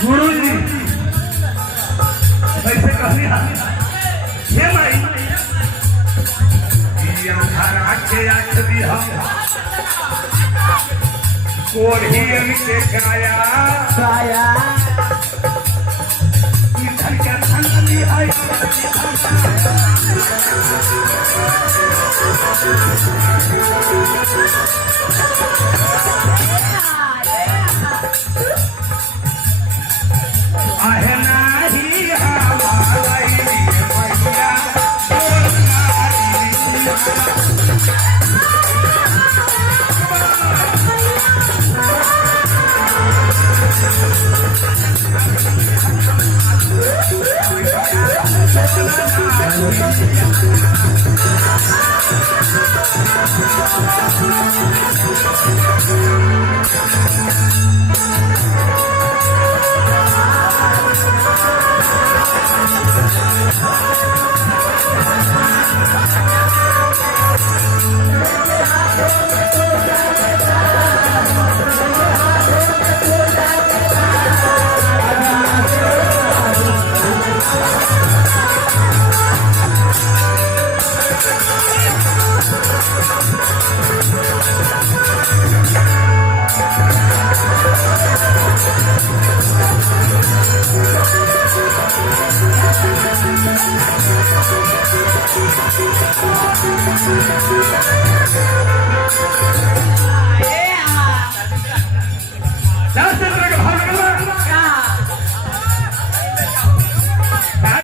गुरुजी पैसे कमी हे माई के आखरी हम कोढ़ी के काया काया इधर क्या धंधली है आहे नाही हवाई मैया